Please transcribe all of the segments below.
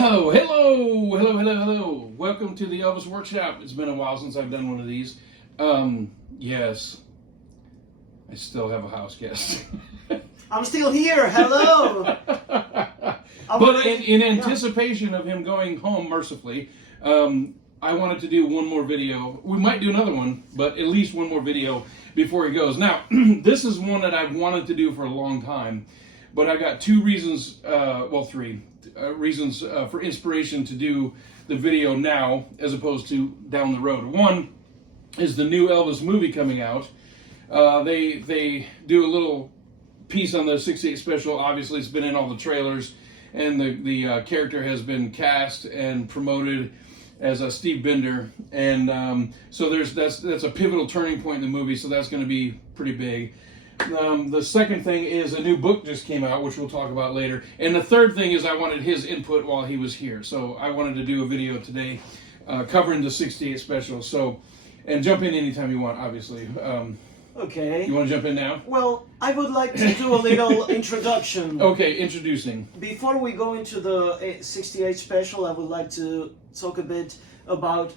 Oh, hello. Welcome to the Elvis Workshop. It's been a while since I've done one of these. Yes, I still have a house guest. I'm still here. Hello. But in anticipation of him going home mercifully, I wanted to do one more video. We might do another one, but at least one more video before he goes. Now, this is one that I've wanted to do for a long time, but I got two reasons, three reasons for inspiration to do the video now as opposed to down the road. One is the new Elvis movie coming out. They do a little piece on the 68 special. Obviously, it's been in all the trailers, and the character has been cast and promoted as Steve Bender, and so that's a pivotal turning point in the movie. So that's going to be pretty big. The second thing is a new book just came out, which we'll talk about later. And the third thing is I wanted his input while he was here. So I wanted to do a video today covering the 68 special. So, and jump in anytime you want, obviously. Okay. You want to jump in now? Well, I would like to do a little introduction. Okay, introducing. Before we go into the 68 special, I would like to talk a bit about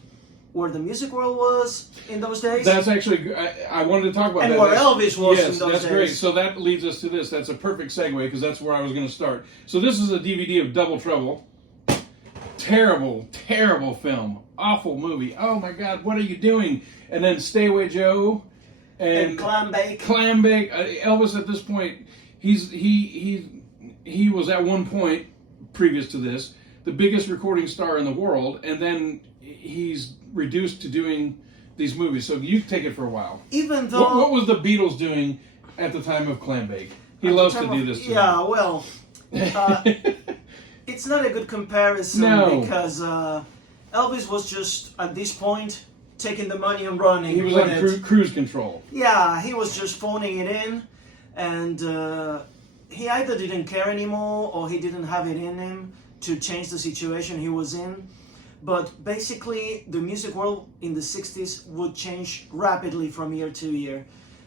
where the music world was in those days. That's actually, I wanted to talk about and that. And where Elvis was in those days. Yes, that's great. So that leads us to this. That's a perfect segue because that's where I was going to start. So this is a DVD of Double Trouble. Terrible, terrible film. Awful movie. Oh my God, what are you doing? And then Stay Away Joe. And Clam Bake. Clam Bake. Elvis at this point, he was at one point, previous to this, the biggest recording star in the world, and then he's reduced to doing these movies. So you take it for a while. Even though... What was the Beatles doing at the time of Clam Bake? He loves to do this to Yeah, well... it's not a good comparison because Elvis was just, at this point, taking the money and running. He was on cruise control. Yeah, he was just phoning it in, and he either didn't care anymore or he didn't have it in him to change the situation he was in. But basically, the music world in the 60s would change rapidly from year to year.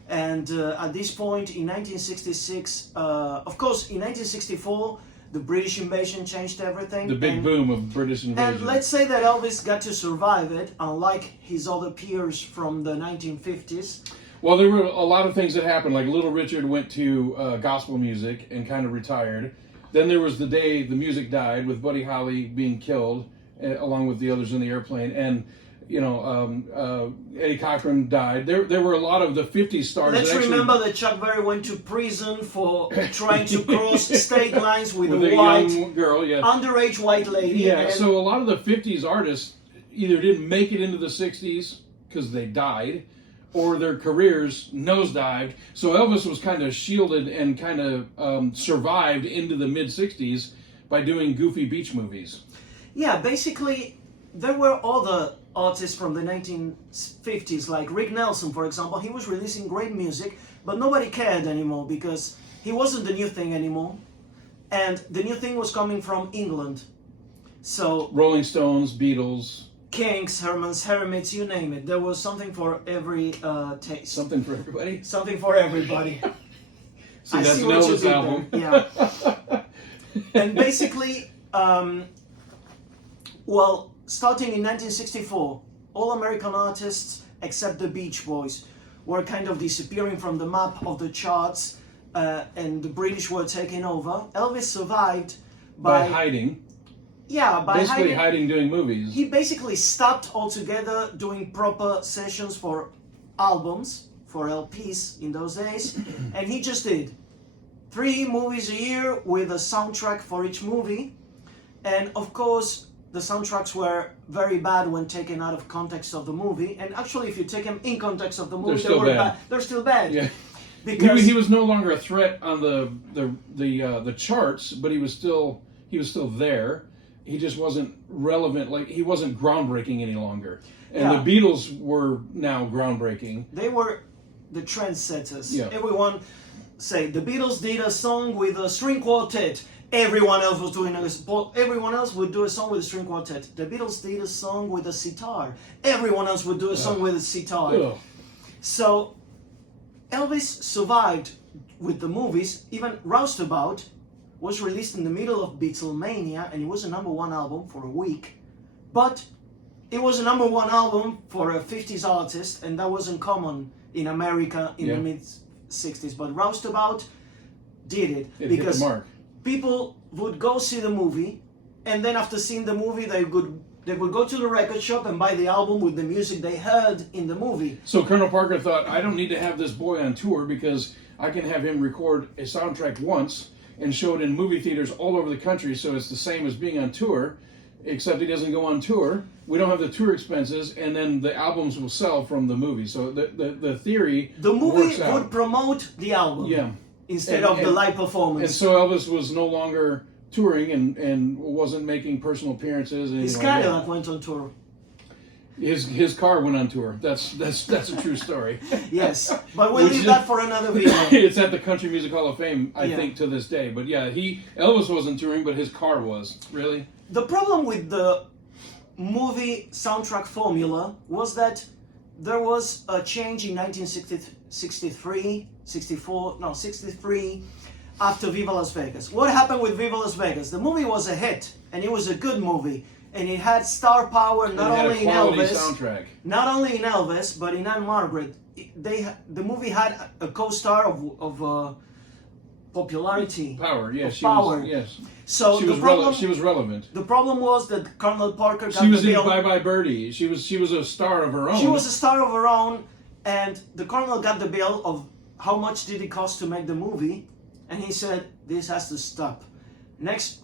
And at this point, in 1966, of course, in 1964, the British invasion changed everything. The big boom of British invasion. And let's say that Elvis got to survive it, unlike his other peers from the 1950s. Well, there were a lot of things that happened. Like Little Richard went to gospel music and kind of retired. Then there was the day the music died with Buddy Holly being killed, along with the others in the airplane. And, you know, Eddie Cochran died. There were a lot of the 50s stars. Let's remember that Chuck Berry went to prison for trying to cross state lines with a white young girl, yeah. underage white lady. Yeah, so a lot of the 50s artists either didn't make it into the 60s because they died, or their careers nosedived. So Elvis was kind of shielded and kind of survived into the mid-60s by doing goofy beach movies. Yeah, basically, there were other artists from the 1950s, like Rick Nelson, for example. He was releasing great music, but nobody cared anymore because he wasn't the new thing anymore. And the new thing was coming from England. So Rolling Stones, Beatles, Kinks, Herman's Hermits, you name it. There was something for every taste. Something for everybody? Something for everybody. See, that's an Elvis album. Yeah. And basically, starting in 1964, all American artists except the Beach Boys were kind of disappearing from the map of the charts, and the British were taking over. Elvis survived by hiding. Yeah, by basically hiding doing movies. He basically stopped altogether doing proper sessions for albums, for LPs in those days, and he just did 3 movies a year with a soundtrack for each movie. And of course, the soundtracks were very bad when taken out of context of the movie. And actually, if you take them in context of the movie, they're still bad. Yeah. Because he was no longer a threat on the charts, but he was still there. He just wasn't relevant. Like, he wasn't groundbreaking any longer. And the Beatles were now groundbreaking. They were the trendsetters. Yeah. Everyone say the Beatles did a song with a string quartet. Everyone else was doing everyone else would do a song with a string quartet. The Beatles did a song with a sitar. Everyone else would do a song with a sitar. So Elvis survived with the movies, even Roustabout, was released in the middle of Beatlemania, and it was a #1 album for a week. But it was a #1 album for a 50s artist, and that wasn't common in America in the mid-60s. But Roustabout did it because hit the mark. People would go see the movie, and then after seeing the movie, they would go to the record shop and buy the album with the music they heard in the movie. So Colonel Parker thought, I don't need to have this boy on tour because I can have him record a soundtrack once and show it in movie theaters all over the country, so it's the same as being on tour, except he doesn't go on tour. We don't have the tour expenses, and then the albums will sell from the movie. So the theory the movie works out. Would promote the album instead of the live performance. And so Elvis was no longer touring and wasn't making personal appearances. And his Cadillac went on tour. His car went on tour. That's a true story. Yes, but we'll leave that for another video. It's at the Country Music Hall of Fame, I think, to this day. But yeah, Elvis wasn't touring, but his car was. Really? The problem with the movie soundtrack formula was that there was a change in 1963, 63, after Viva Las Vegas. What happened with Viva Las Vegas? The movie was a hit, and it was a good movie. And it had star power not only in Elvis, not only in Elvis, but in Anne Margaret. The movie had a co-star of popularity, power. Yes, power. Yes. So she was relevant. The problem was that Colonel Parker got she was the bill. in Bye Bye Birdie. She was a star of her own. She was a star of her own, and the Colonel got the bill of how much did it cost to make the movie, and he said this has to stop.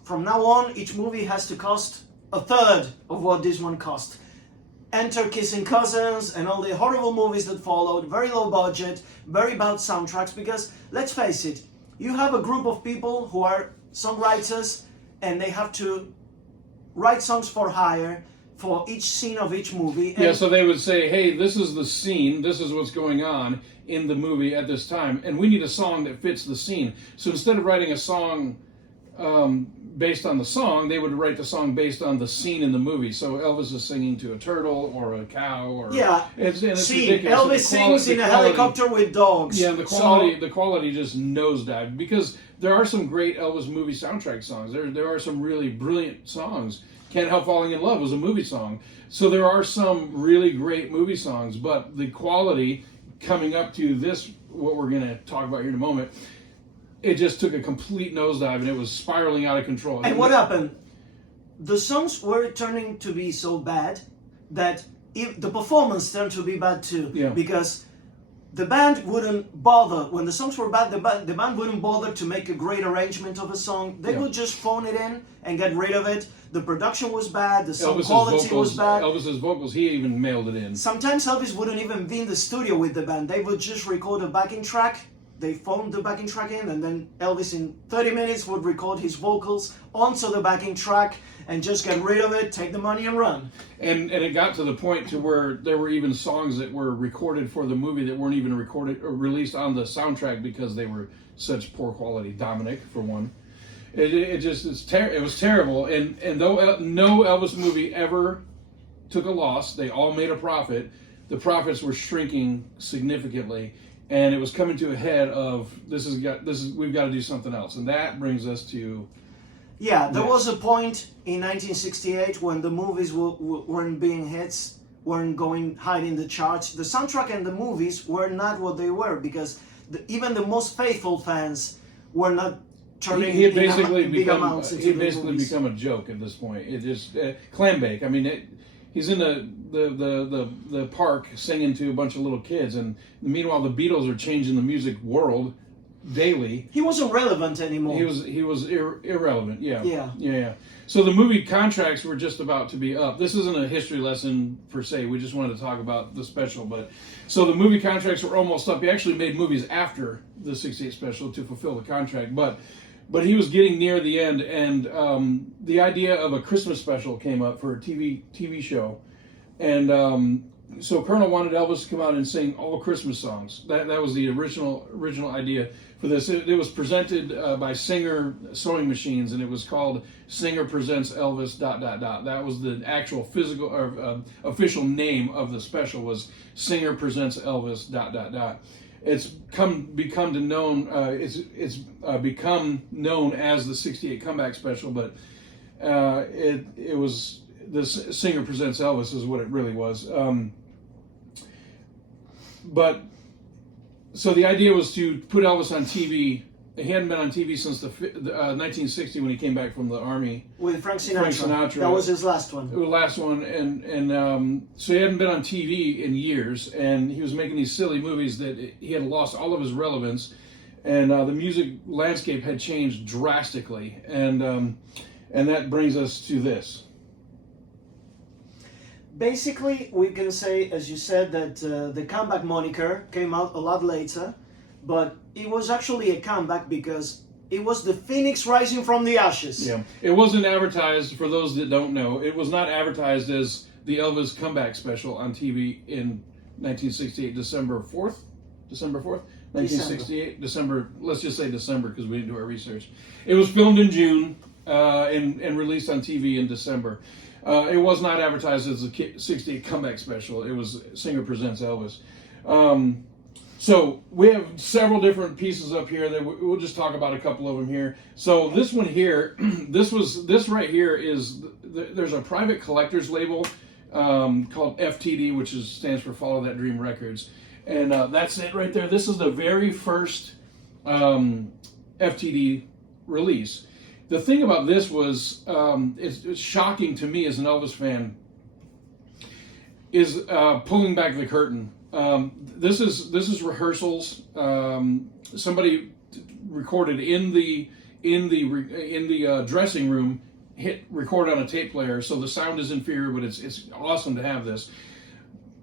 From now on, each movie has to cost a third of what this one cost. Enter Kissing Cousins and all the horrible movies that followed, very low budget, very bad soundtracks, because let's face it, you have a group of people who are songwriters and they have to write songs for hire for each scene of each movie. And so they would say, hey, this is the scene, this is what's going on in the movie at this time, and we need a song that fits the scene. So instead of writing a song based on the song, they would write the song based on the scene in the movie. So Elvis is singing to a turtle or a cow, or it's ridiculous. Elvis sings in a helicopter with dogs. Yeah, the quality just nosedived, because there are some great Elvis movie soundtrack songs. There are some really brilliant songs. Can't Help Falling in Love was a movie song. So there are some really great movie songs, but the quality coming up to this, what we're going to talk about here in a moment, it just took a complete nosedive, and it was spiraling out of control. And what happened? The songs were turning to be so bad that the performance turned to be bad too. Because the band wouldn't bother. When the songs were bad, the band wouldn't bother to make a great arrangement of a song. They would just phone it in and get rid of it. The production was bad. The song quality was bad. Elvis's vocals, he even mailed it in. Sometimes Elvis wouldn't even be in the studio with the band. They would just record a backing track. They phoned the backing track in, and then Elvis in 30 minutes would record his vocals onto the backing track and just get rid of it, take the money and run. And it got to the point to where there were even songs that were recorded for the movie that weren't even recorded or released on the soundtrack because they were such poor quality. Dominic, for one. It was terrible. And though no Elvis movie ever took a loss, they all made a profit. The profits were shrinking significantly. And it was coming to a head of we've got to do something else, and that brings us to. Yeah, there was a point in 1968 when the movies weren't being hits, weren't going high in the charts. The soundtrack and the movies were not what they were, because even the most faithful fans were not turning he had basically big amounts into he basically become a joke at this point. It just Clambake. I mean, he's in the park singing to a bunch of little kids, and meanwhile the Beatles are changing the music world daily. He wasn't relevant anymore. He was irrelevant. Yeah. So the movie contracts were just about to be up. This isn't a history lesson per se. We just wanted to talk about the special. But so the movie contracts were almost up. He actually made movies after the '68 special to fulfill the contract, but he was getting near the end, and the idea of a Christmas special came up for a TV show, and so Colonel wanted Elvis to come out and sing all Christmas songs. That was the original idea for this. It was presented by Singer Sewing Machines, and it was called Singer Presents Elvis ... That was the actual physical or official name of the special, was Singer Presents Elvis ... it's become known as the '68 comeback special, but it was the Singer Presents Elvis is what it really was. But so the idea was to put Elvis on TV. He hadn't been on TV since the 1960 when he came back from the army with Frank Sinatra. That was his last one. The last one, and so he hadn't been on TV in years, and he was making these silly movies that he had lost all of his relevance, and the music landscape had changed drastically, and that brings us to this. Basically, we can say, as you said, that the comeback moniker came out a lot later, but it was actually a comeback because it was the phoenix rising from the ashes. Yeah, it wasn't advertised, for those that don't know, it was not advertised as the Elvis comeback special on TV in 1968, December 4th, 1968, December, let's just say December because we didn't do our research. It was filmed in June and released on TV in December. It was not advertised as a '68 comeback special. It was Singer Presents Elvis. So we have several different pieces up here that we'll just talk about a couple of them here. So this one here, this right here is, there's a private collector's label called FTD, which stands for Follow That Dream Records. And that's it right there. This is the very first FTD release. The thing about this was, it's shocking to me as an Elvis fan, is pulling back the curtain. This is rehearsals. Somebody recorded in the dressing room, hit record on a tape player, so the sound is inferior, but it's awesome to have this.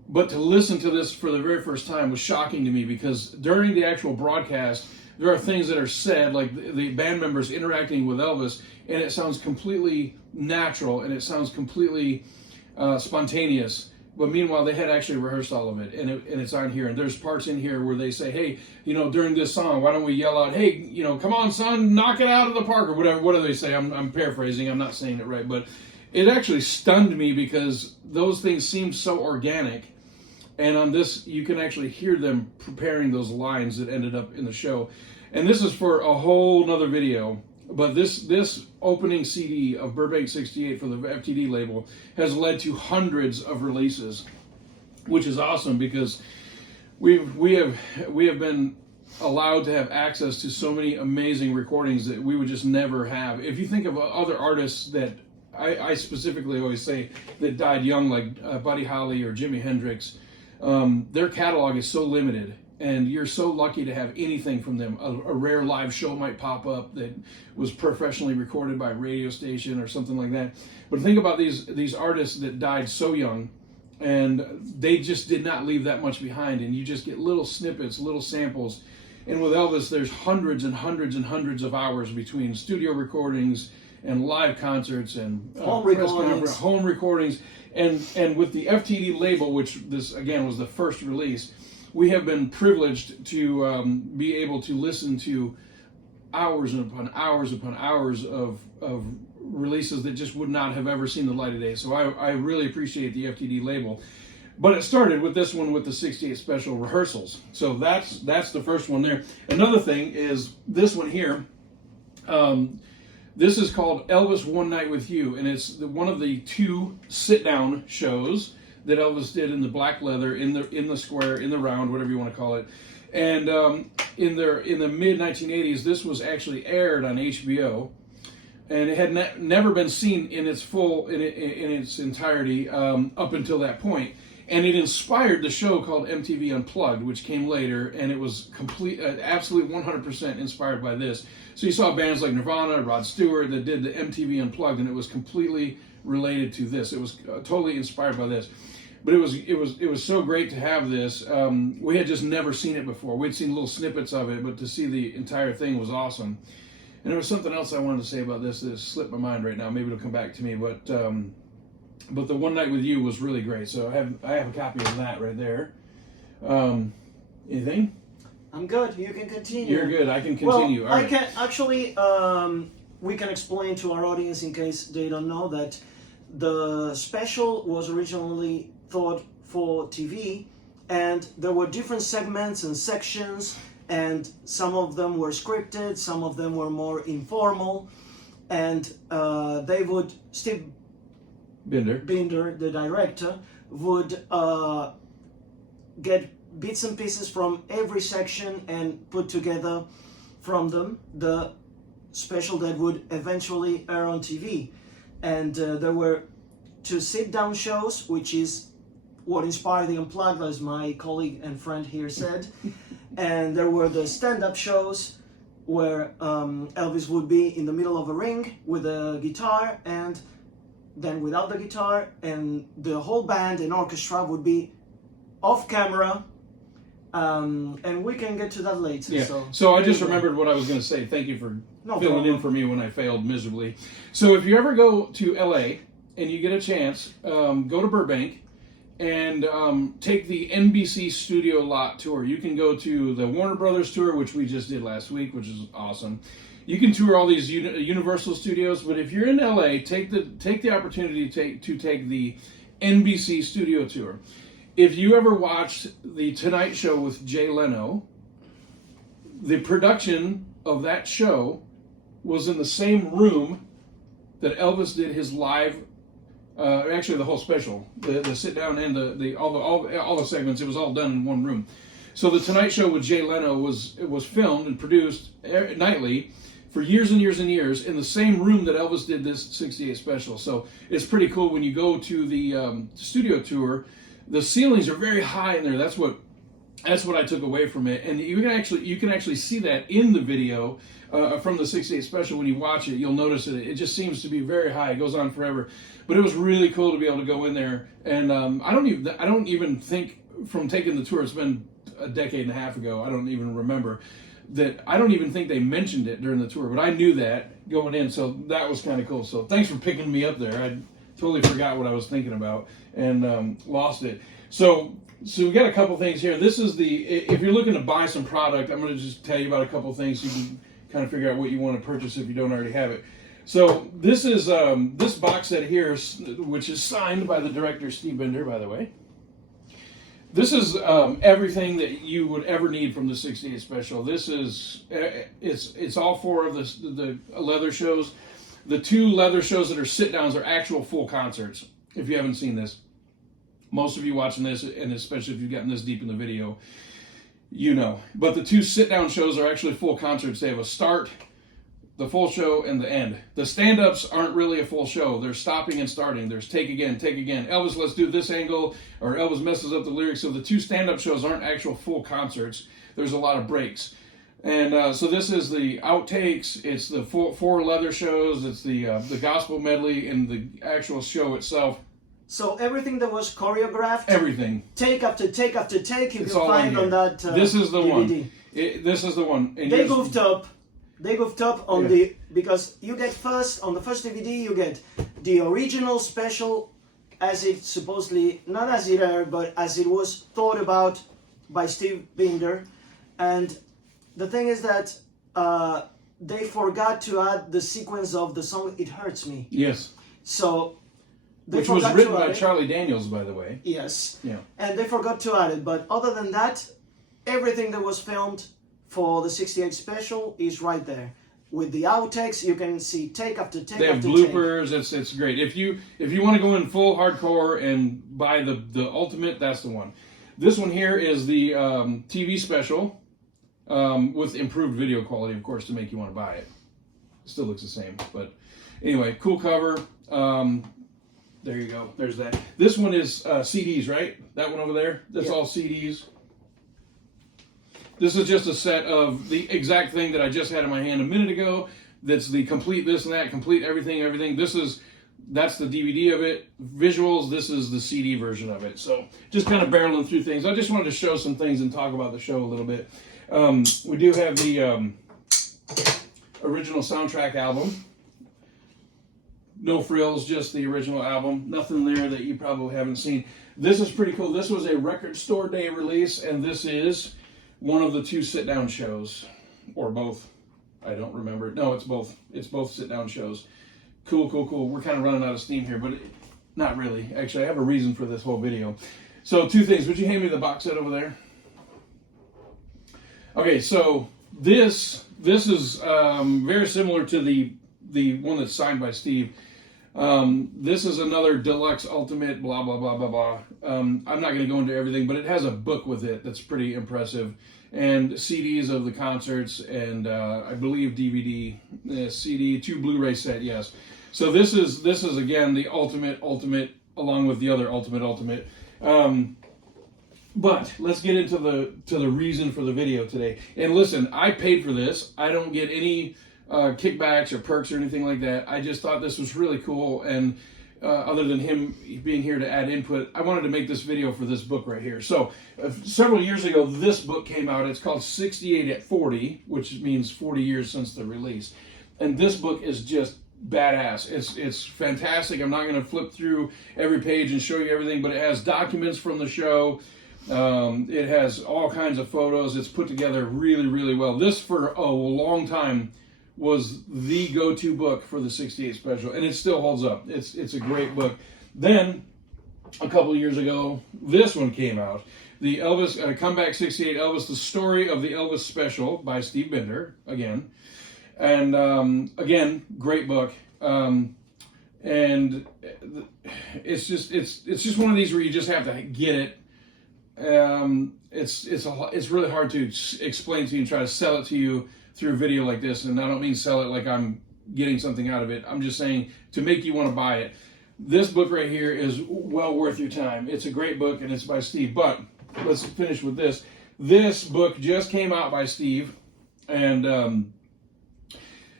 But to listen to this for the very first time was shocking to me, because during the actual broadcast, there are things that are said, like the band members interacting with Elvis, and it sounds completely natural and it sounds completely spontaneous. But meanwhile, they had actually rehearsed all of it, and it's on here. And there's parts in here where they say, hey, during this song, why don't we yell out, hey, come on, son, knock it out of the park, or whatever. What do they say? I'm paraphrasing. I'm not saying it right. But it actually stunned me because those things seemed so organic. And on this, you can actually hear them preparing those lines that ended up in the show. And this is for a whole nother video. But this opening CD of Burbank '68 for the FTD label has led to hundreds of releases, which is awesome, because we have been allowed to have access to so many amazing recordings that we would just never have. If you think of other artists that I specifically always say that died young, like Buddy Holly or Jimi Hendrix, their catalog is so limited. And you're so lucky to have anything from them. A rare live show might pop up that was professionally recorded by a radio station or something like that. But think about these artists that died so young, and they just did not leave that much behind. And you just get little snippets, little samples. And with Elvis, there's hundreds and hundreds and hundreds of hours between studio recordings and live concerts and home recordings. And with the FTD label, which this again was the first release, we have been privileged to be able to listen to hours upon hours upon hours of releases that just would not have ever seen the light of day. So I really appreciate the FTD label. But it started with this one with the '68 special rehearsals. So that's the first one there. Another thing is this one here. This is called Elvis One Night with You, and it's one of the 2 sit-down shows that Elvis did in the black leather, in the square, in the round, whatever you want to call it. And in the mid 1980s, this was actually aired on HBO, and it had never been seen in its entirety up until that point. And it inspired the show called MTV Unplugged, which came later, and it was absolutely 100% inspired by this. So you saw bands like Nirvana, Rod Stewart, that did the MTV Unplugged, and it was completely related to this. It was totally inspired by this. But it was so great to have this. We had just never seen it before. We'd seen little snippets of it, but to see the entire thing was awesome. And there was something else I wanted to say about this that slipped my mind right now. Maybe it'll come back to me. But the One Night with You was really great. So I have a copy of that right there. Anything? I'm good. You can continue. You're good. I can continue. Well, I can actually. We can explain to our audience, in case they don't know, that the special was originally thought for TV, and there were different segments and sections, and some of them were scripted, some of them were more informal, and Steve Binder, the director, would get bits and pieces from every section and put together from them the special that would eventually air on TV. And there were 2 sit-down shows, which is what inspired the Unplugged, as my colleague and friend here said. And there were the stand-up shows where Elvis would be in the middle of a ring with a guitar, and then without the guitar, and the whole band and orchestra would be off camera. And we can get to that later. Yeah. So I just remembered what I was going to say. Thank you for filling in for me when I failed miserably. So if you ever go to LA and you get a chance, go to Burbank and take the NBC Studio Lot tour. You can go to the Warner Brothers tour, which we just did last week, which is awesome. You can tour all these Universal Studios, but if you're in LA, take the opportunity to take the NBC Studio tour. If you ever watched the Tonight Show with Jay Leno, the production of that show was in the same room that Elvis did his live. Actually, the whole special, the sit down and all the segments, it was all done in one room. So the Tonight Show with Jay Leno was filmed and produced nightly for years and years and years in the same room that Elvis did this 68 special. So it's pretty cool when you go to the studio tour. The ceilings are very high in there. That's what I took away from it, and you can actually see that in the video from the 68 special. When you watch it, you'll notice that it just seems to be very high. It goes on forever, but it was really cool to be able to go in there. And I don't even think from taking the tour. It's been a decade and a half ago. I don't even remember that. I don't even think they mentioned it during the tour, but I knew that going in. So that was kind of cool. So thanks for picking me up there. I totally forgot what I was thinking about and lost it. So we got a couple things here. This is if you're looking to buy some product, I'm going to just tell you about a couple things so you can kind of figure out what you want to purchase if you don't already have it. So this is this box set here, which is signed by the director Steve Binder, by the way. This is everything that you would ever need from the 68 special. This is it's all 4 of the leather shows. The 2 leather shows that are sit-downs are actual full concerts. If you haven't seen this, most of you watching this, and especially if you've gotten this deep in the video, you know. But the 2 sit-down shows are actually full concerts. They have a start, the full show, and the end. The stand-ups aren't really a full show. They're stopping and starting. There's take again, take again. Elvis, let's do this angle, or Elvis messes up the lyrics. So the 2 stand-up shows aren't actual full concerts. There's a lot of breaks. And so this is the outtakes. It's the 4 leather shows. It's the gospel medley and the actual show itself. So everything that was choreographed, everything, take after take after take, you it's can find on that this is the DVD. One. This is the one. And They goofed up on because you get on the first DVD you get the original special as it supposedly, not as it aired, but as it was thought about by Steve Binder. And the thing is that they forgot to add the sequence of the song "It Hurts Me." Yes. So. Which was written by Charlie Daniels, by the way. Yes. Yeah. And they forgot to add it. But other than that, everything that was filmed for the 68 special is right there. With the outtakes, you can see take after take. They have bloopers. It's great. If you want to go in full hardcore and buy the ultimate, that's the one. This one here is the TV special with improved video quality, of course, to make you want to buy it. It still looks the same, but anyway, cool cover. There you go. There's that. This one is CDs, right? That one over there? That's all CDs. This is just a set of the exact thing that I just had in my hand a minute ago. That's the complete this and that, complete everything. That's the DVD of it. Visuals, this is the CD version of it. So just kind of barreling through things. I just wanted to show some things and talk about the show a little bit. We do have the original soundtrack album. No frills, just the original album. Nothing there that you probably haven't seen. This is pretty cool. This was a record store day release, and this is one of the 2 sit-down shows, or both. I don't remember. No, it's both. It's both sit-down shows. Cool. We're kind of running out of steam here, but not really. Actually, I have a reason for this whole video. So two things. Would you hand me the box set over there? Okay, so this is very similar to the one that's signed by Steve. This is another deluxe ultimate blah blah blah blah blah. I'm not going to go into everything, but it has a book with it that's pretty impressive, and CDs of the concerts, and I believe DVD, CD, 2 Blu-ray set. Yes. So this is again the ultimate along with the other ultimate. But let's get into the reason for the video today. And listen, I paid for this. I don't get any kickbacks or perks or anything like that. I just thought this was really cool, and other than him being here to add input, I wanted to make this video for this book right here. So several years ago, this book came out. It's called 68 at 40, which means 40 years since the release. And this book is just badass. It's fantastic. I'm not going to flip through every page and show you everything, but it has documents from the show. It has all kinds of photos. It's put together really, really well. This, for a long time, was the go-to book for the 68 special, and it still holds up. It's a great book. Then, a couple of years ago, this one came out. The Elvis, Comeback 68 Elvis, the story of the Elvis special by Steve Bender, again. And, again, great book. And it's just one of these where you just have to get it. It's really hard to explain to you and try to sell it to you through a video like this, and I don't mean sell it like I'm getting something out of it. I'm just saying to make you want to buy it. This book right here is well worth your time. It's a great book, and it's by Steve. But let's finish with this. This book just came out by Steve, and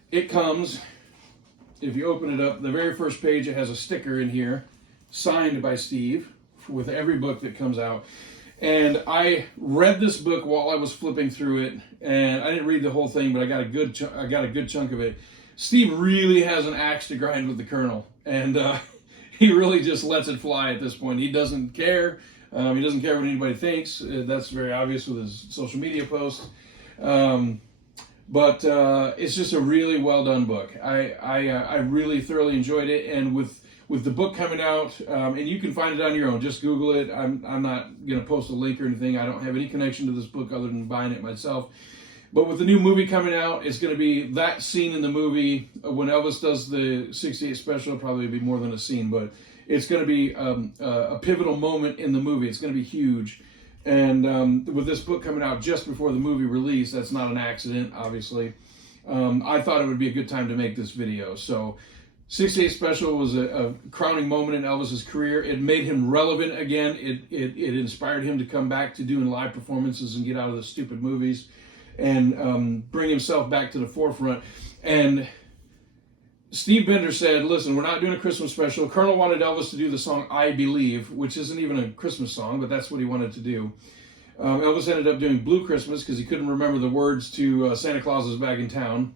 it comes, if you open it up, the very first page, it has a sticker in here signed by Steve with every book that comes out. And I read this book while I was flipping through it, and I didn't read the whole thing, but I got a good chunk of it. Steve really has an axe to grind with the Colonel, and he really just lets it fly at this point. He doesn't care. He doesn't care what anybody thinks. That's very obvious with his social media posts. But it's just a really well done book. I really thoroughly enjoyed it, and with the book coming out, and you can find it on your own. Just Google it. I'm not going to post a link or anything. I don't have any connection to this book other than buying it myself. But with the new movie coming out, it's going to be that scene in the movie when Elvis does the 68 special. It'll probably be more than a scene, but it's going to be a pivotal moment in the movie. It's going to be huge. And with this book coming out just before the movie release, that's not an accident, obviously. I thought it would be a good time to make this video. So 68 special was a crowning moment in Elvis's career. It made him relevant again. It inspired him to come back to doing live performances and get out of the stupid movies and bring himself back to the forefront. And Steve Bender said, listen, we're not doing a Christmas special. Colonel wanted Elvis to do the song I Believe, which isn't even a Christmas song, but that's what he wanted to do. Elvis ended up doing Blue Christmas because he couldn't remember the words to Santa Claus is Back in Town.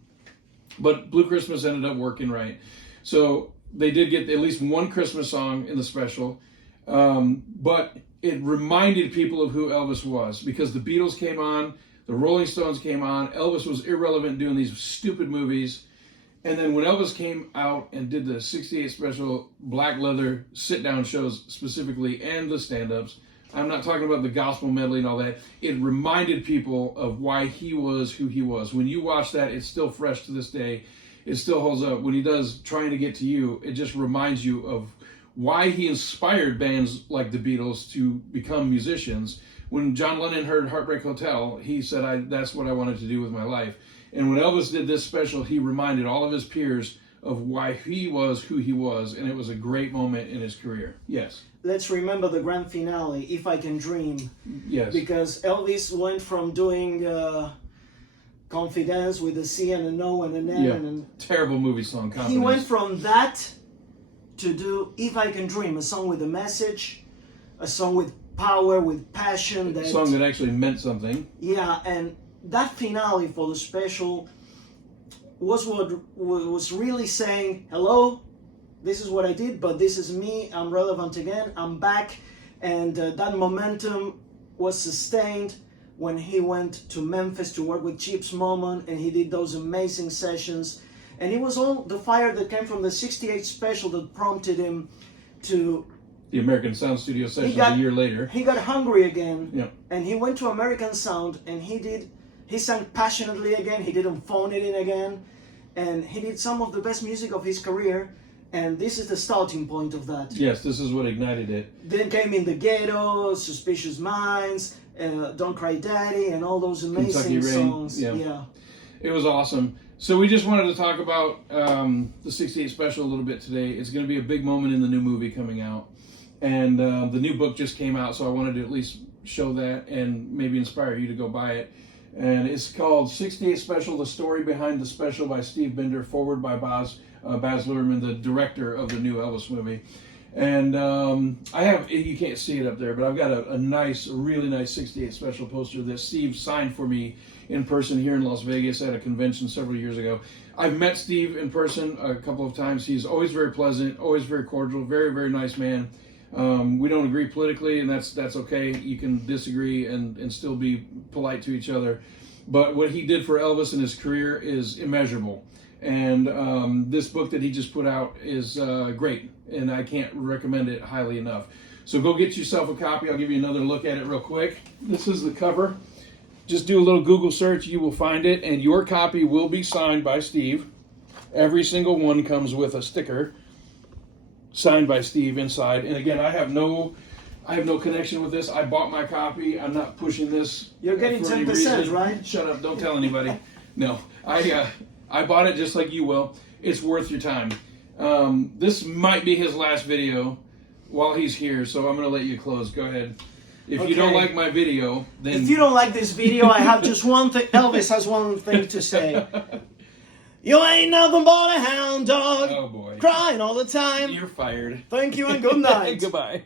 But Blue Christmas ended up working right. So they did get at least one Christmas song in the special, but it reminded people of who Elvis was because the Beatles came on, the Rolling Stones came on, Elvis was irrelevant doing these stupid movies, and then when Elvis came out and did the 68 special black leather sit-down shows specifically and the stand-ups, I'm not talking about the gospel medley and all that, it reminded people of why he was who he was. When you watch that, it's still fresh to this day. It still holds up. When he does Trying to Get to You, it just reminds you of why he inspired bands like the Beatles to become musicians. When John Lennon heard Heartbreak Hotel, he said, that's what I wanted to do with my life. And when Elvis did this special, he reminded all of his peers of why he was who he was, and it was a great moment in his career. Yes? Let's remember the grand finale, If I Can Dream. Yes. Because Elvis went from doing Confidence with a C and an O and an N. Yeah. And terrible movie song, Confidence. he went from that to do If I Can Dream, a song with a message, a song with power, with passion. A song that actually meant something. Yeah, and that finale for the special was what was really saying, hello, this is what I did, but this is me, I'm relevant again, I'm back. And that momentum was sustained when he went to Memphis to work with Chip's Moment, and he did those amazing sessions. And it was all the fire that came from the 68 special that prompted him to the American Sound Studio sessions a year later. He got hungry again, Yeah. and he went to American Sound, and he sang passionately again. He didn't phone it in again, and he did some of the best music of his career. And this is the starting point of that. Yes, this is what ignited it. Then came In the Ghetto, Suspicious Minds, Don't Cry Daddy, and all those amazing Kentucky Rain, songs. yeah. It was awesome. So we just wanted to talk about the 68 special a little bit today. It's going to be a big moment in the new movie coming out. And the new book just came out, so I wanted to at least show that and maybe inspire you to go buy it. And it's called 68 Special, The Story Behind the Special by Steve Binder, forward by Baz Luhrmann, the director of the new Elvis movie. And I have, you can't see it up there, but I've got a really nice 68 Special poster that Steve signed for me in person here in Las Vegas at a convention several years ago. I've met Steve in person a couple of times. He's always very pleasant, always very cordial, very, very nice man. We don't agree politically, and that's okay. You can disagree and still be polite to each other. But what he did for Elvis in his career is immeasurable. And this book that he just put out is great, and I can't recommend it highly enough. So go get yourself a copy. I'll give you another look at it real quick. This is the cover. Just do a little Google search. You will find it, and your copy will be signed by Steve. Every single one comes with a sticker signed by Steve inside. And again, I have no connection with this. I bought my copy. I'm not pushing this. You're getting for any 10%, reason. right? Shut up. Don't tell anybody. No. I bought it just like you will. It's worth your time. This might be his last video while he's here, so I'm going to let you close. Go ahead. If you don't like my video, then... If you don't like this video, I have just one thing. Elvis has one thing to say. You ain't nothing but a hound dog. Oh, boy. Crying all the time. You're fired. Thank you and good night. Goodbye.